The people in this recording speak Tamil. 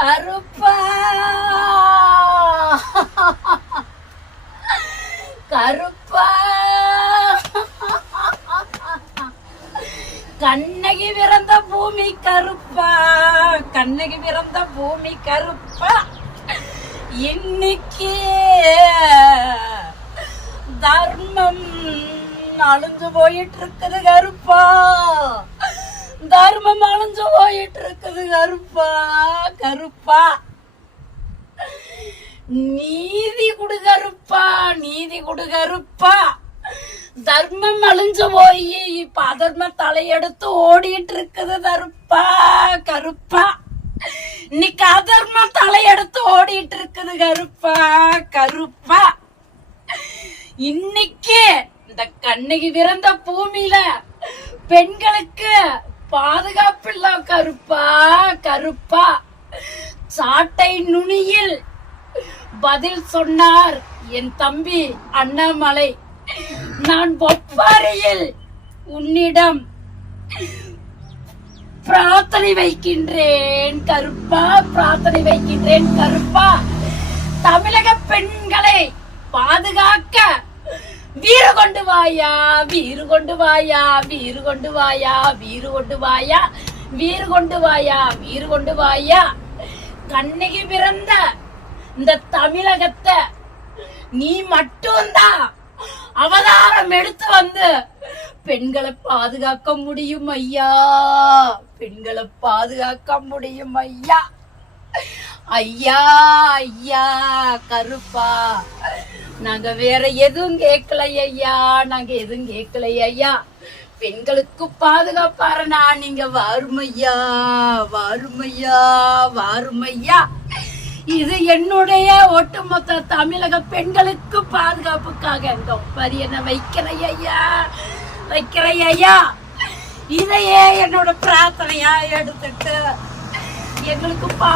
கருப்பா. கருப்பா. கண்ணகி பிறந்த பூமி கருப்பா. கண்ணகி பிறந்த பூமி கருப்பா. இன்னைக்கு தர்மம் அழிஞ்சு போயிட்டு இருக்குது கருப்பா. தர்மம் அழிஞ்சு போயிட்டு இருக்குது கருப்பா கருப்பா. நீதி குடு கருப்பா நீதி கொடு கருப்பா. தர்மம் அழிஞ்சு போய் இப்ப அதர்ம தலையெடுத்து ஓடிட்டு இருக்குது கருப்பா கருப்பா. இன்னைக்கு அதர்ம தலையெடுத்து ஓடிட்டு இருக்குது கருப்பா கருப்பா. இன்னைக்கு இந்த கண்ணகி பிறந்த பூமியில பெண்களுக்கு பாதுகாப்பு இல்ல கருப்பா கருப்பா. சாட்டை நுனியில் பதில் சொன்னார் என் தம்பி அண்ணாமலை. நான் ஒப்பாரியில் உன்னிடம் பிரார்த்தனை வைக்கின்றேன் கருப்பா பிரார்த்தனை வைக்கின்றேன் கருப்பா. தமிழக பெண்களை பாதுகாக்க கொண்டு வாயா வீறு கொண்டு வாயா வீறு கொண்டு வாயா வீறு கொண்டு வாயா வீறு கொண்டு வாயா வீறு கொண்டு வாயா. கண்ணகி பிறந்த இந்த தமிழகத்தை நீ மட்டும்தான் அவதாரம் எடுத்து வந்து பெண்களை பாதுகாக்க முடியும் ஐயா. பெண்களை பாதுகாக்க முடியும் ஐயா. ஐயா ஐயா கருப்பா. நாங்க வேற எதுவும் கேட்கல ஐயா நாங்க எதுவும் கேட்கல ஐயா பெண்களுக்கு பாதுகாப்பாரனா நீங்க வாருமையா வாருமையா வாருமையா. இது என்னுடைய ஒட்டுமொத்த தமிழக பெண்களுக்கு பாதுகாப்புக்காக. இந்த ஒப்பரியனை வைக்கிறேன் ஐயா வைக்கிறேன் ஐயா இதையே என்னோட பிரார்த்தனையா எடுத்துட்டு எங்களுக்கு பா